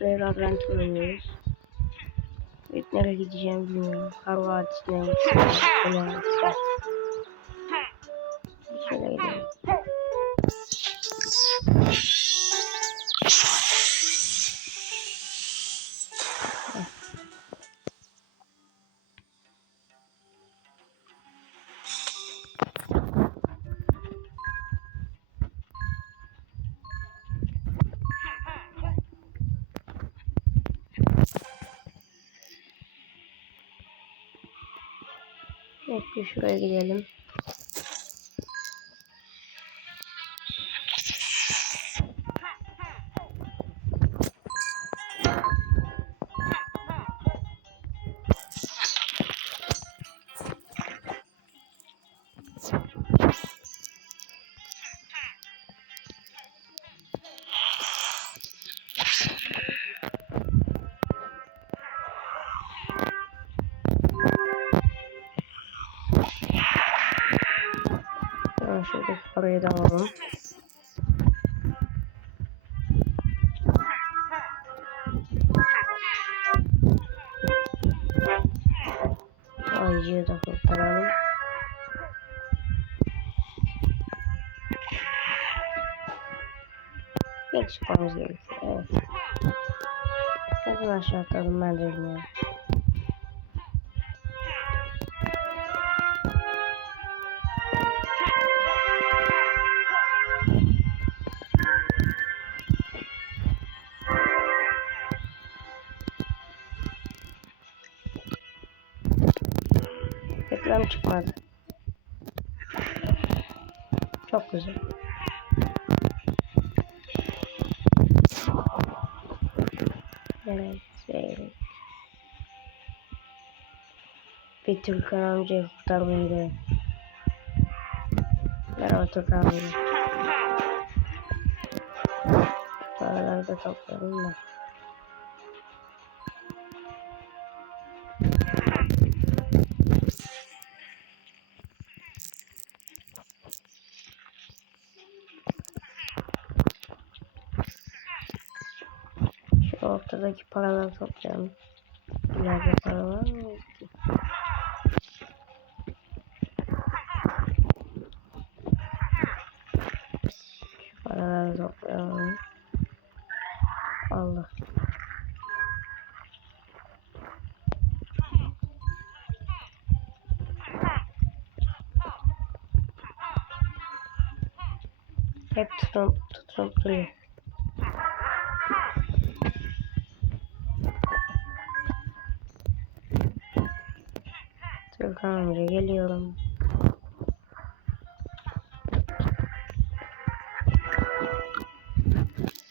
Bir Adventure oynuyoruz. Evet, nereye gideceğimi bilmiyorum. Kar Vadisi'ne gideceğim. Şöyle bir şuraya gidelim. Şuradaki parayı da alalım. Ayıcığı da kurtaralım. Ne çıkmamız gerekiyor? Evet. Neden aşağı atladım ben de bilmiyorum. Reklam çıkmadı. Çok güzel. Evet, evet. Bir Türkan amcayı kurtarmaya gidelim. Merhaba Türkan amca. Paraları da toplayalım da. Şu ortadaki paraları toplayalım. İleride para var mı? Şu paraları toplayalım. Allah. Hep tutunup, tutunup duruyor. Türkan amca geliyorum.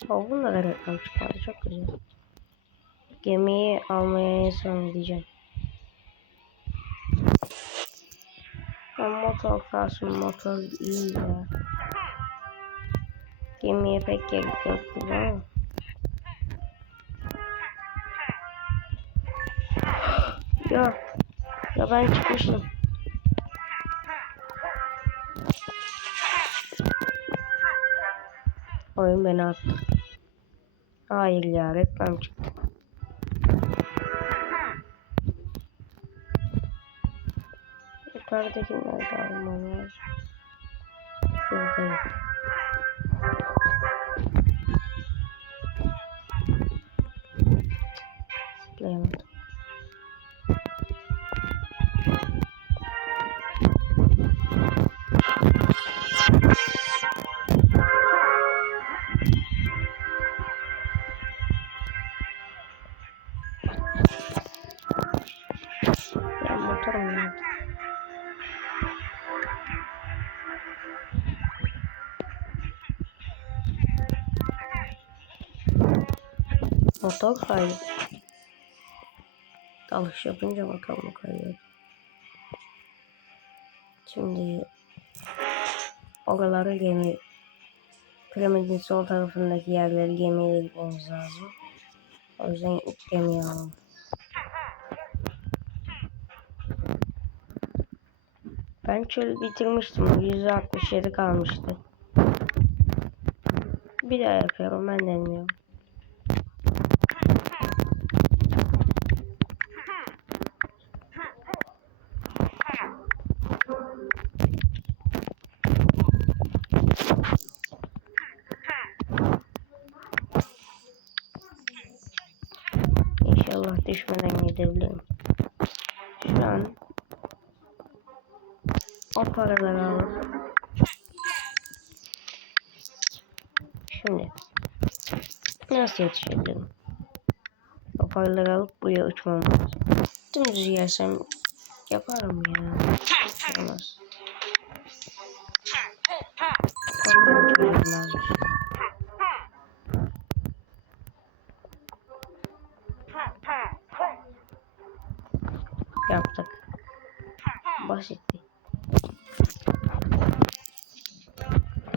O bunda da reklam çıkardı çok güzel. Gemiyi almaya en son gideceğim. Ben motor kalsın motor iyi ya. Gemiye pek gerek yok gibi ama. Ya. Ben çıkmıştım. Oyun beni attı. Hayır ya reklam çıktı. Yukarıdakiler de almam lazım. Motor kaydı. Dalış yapınca bakalım kayıyor. Şimdi oraları gemi piramidin sol tarafındaki yerleri gemiyle gitmemiz lazım. O yüzden ilk gemiyi alalım. Ben çöl bitirmiştim. %67 kalmıştı. Bir daha yapıyorum. Ben deniyorum. Düşmeden gidebilirim. Şu an o paraları alıp Şimdi nasıl yetişebilirim? O paraları alıp buraya uçmam lazım. Dümdüz yersem yaparım ya. Olmaz. Lazım.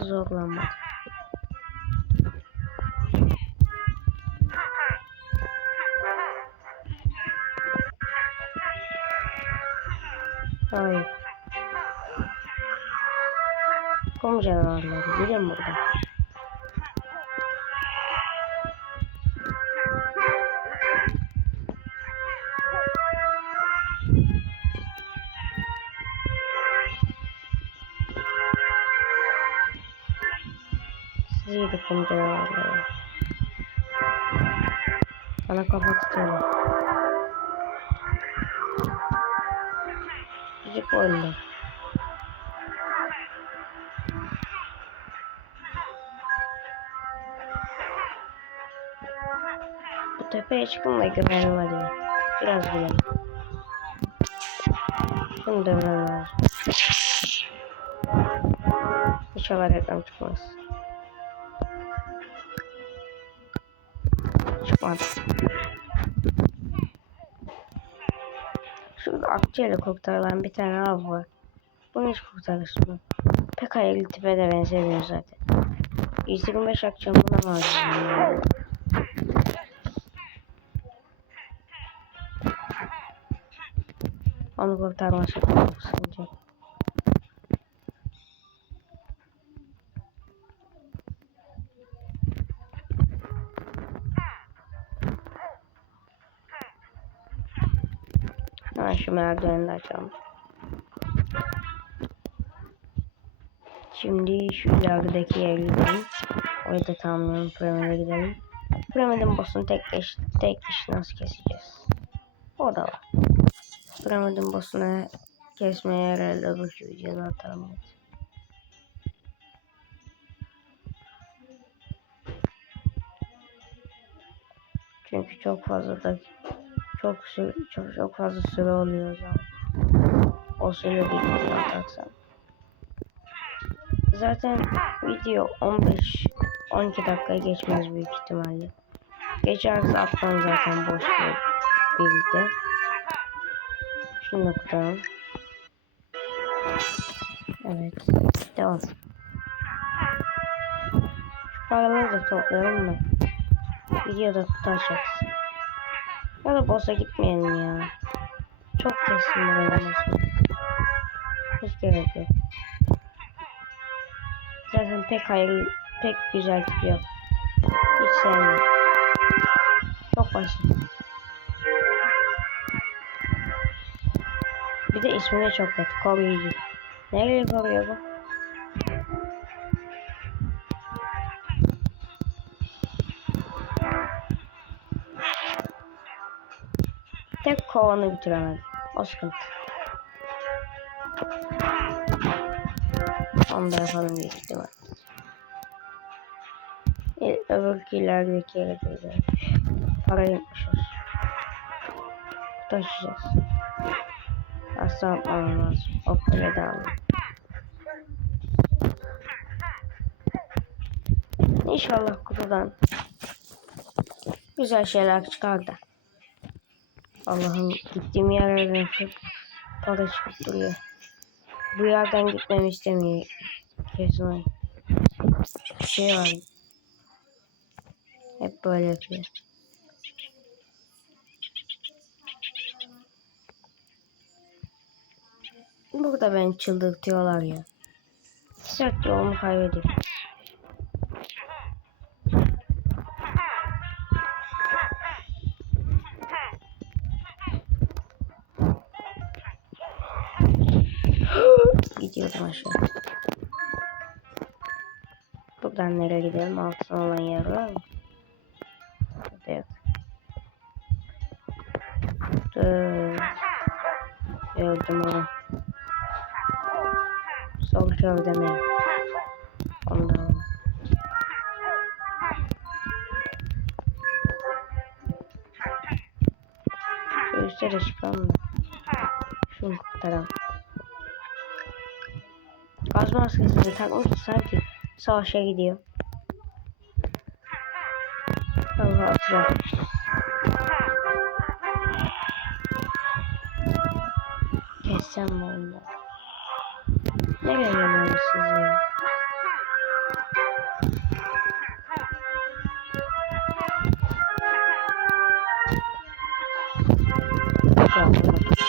Zorlanmadı. Hayır. Kum canavarları. Gidin buradan. Sizi yedi kum canavarları. Bana kafa tutuyorlar. Küçük oyunda. Bu tepeye çıkın da görelim hadi. Biraz bilelim. Dövmem lazım. İnşallah reklam çıkmaz. Çıkmadı. Şurada akçe helikopterden bir tane av var. Bunu hiç kurtarırsın. Pek hayırlı tipe de benzemiyor zaten. 125 akçe buna harcayayım? Onu kurtarma şekli yok sence. Ha şu merdiveni de açalım. Şimdi şu ilerideki yere gidelim. Orayı da tamamlayalım. Piramide gidelim. Piramidin boss'unu tek eş, tek iş nasıl keseceğiz? O da var. Piramidin boss'unu kesmeye herhalde öbür videoda atarım. Çünkü çok fazla da çok çok çok fazla süre oluyor o zaman. O süre atarsam. Zaten video 15 12 dakika geçmez büyük ihtimalle. Geçerse atmam zaten boş bir birlikte. Şunu okutalım. Evet. Devam. Şu paraları da toplayalım mı? Videoda kutu açacağız. Ya da boss'a gitmeyelim ya. Çok kesin oynaması. Hiç gerek yok. Zaten pek hayırlı, pek güzel tip yok. Hiç sevmiyorum. Çok basit. Bir de ismi de çok kötü. Koruyucu. Nereye koruyor bu? Kovanı bitiremedim. O sıkıntı. Onu da yapalım büyük ihtimal. E, öbürkü ilerideki yere gidelim. Parayı unutmuşuz. Taşıyacağız. Asla lazım. O kale de alalım. İnşallah kutudan güzel şeyler çıkar da. Allah'ım gittiğim yerlerden hep para çıkıp duruyor. Bu yerden gitmemi istemiyor. Kesin Bir şey var. Hep böyle yapıyor. Burada beni çıldırtıyorlar ya. Sert yolumu kaybediyorum. gidiyordum aşağı. Buradan nereye gidelim? Altın olan yer var mı? Evet. Dur. Gördüm onu. Sol gövde mi? Ondan. Şu üstlere çıkalım mı? Şu taraf. Gaz maskesini takmış sanki savaşa gidiyor. Allah Allah. Kessem mi onu? Nereye geliyorsunuz siz ya?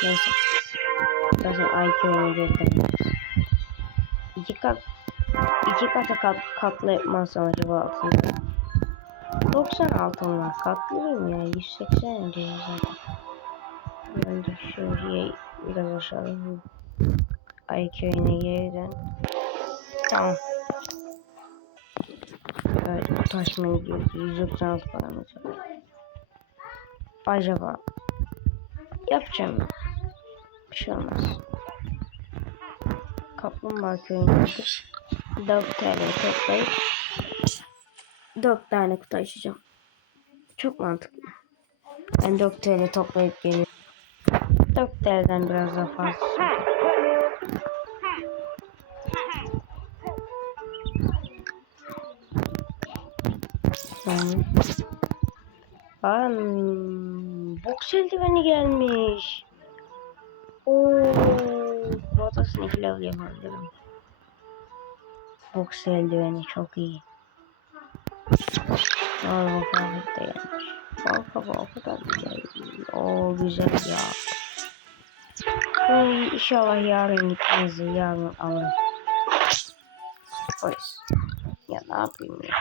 Neyse. Zaten geri dönüyoruz. İki kat iki kata kat, katlı yapmazsam acaba altında. 90 altın var. Katlayayım ya. 180 diyor zaten. De şuraya biraz aşağı Ay köyüne geri dön. Tamam. Evet bu taşmaya gidiyoruz. 196 paramız var. Acaba yapacağım ben. Bir şey olmaz. Kaplumbağa köyüne gidip 4 TL toplayıp 4 tane kutu açacağım. Çok mantıklı. Ben 4 TL toplayıp geliyorum. 4 TL'den biraz daha fazla. Tamam. Aa, boks eldiveni gelmiş. Oo, İki level yapabilirim. Boks eldiveni çok iyi. Aa, Balfa da gelmiş. Balfa Balfa da güzel. Oo güzel ya. Oy, inşallah yarın gitmez. Yarın alırım. Polis. Ya ne yapayım ya.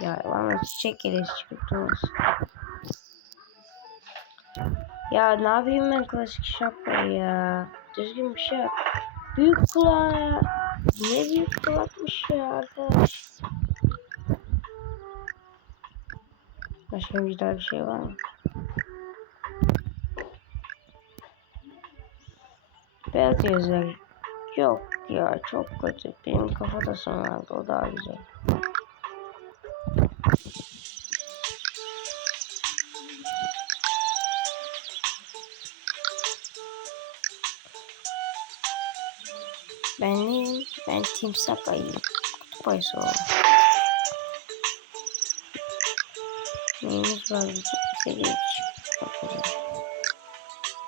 Ya bana çiçek gelesi çıktınız. Ya ne yapayım ben klasik şapkayı ya. Düzgün bir şey yap. Büyük kulağı. Ne büyük kulakmış ya arkadaş. Başka güzel bir şey var mı? Beyaz gözler. Yok ya çok kötü. Benim kafada vardı o daha güzel. Ben neyim? Ben timsah ayıyım. Kutup ayısı oğlum. Neyimiz var? Çok güzel.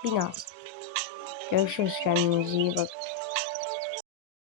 Bina. Görüşürüz kendinize iyi bakın.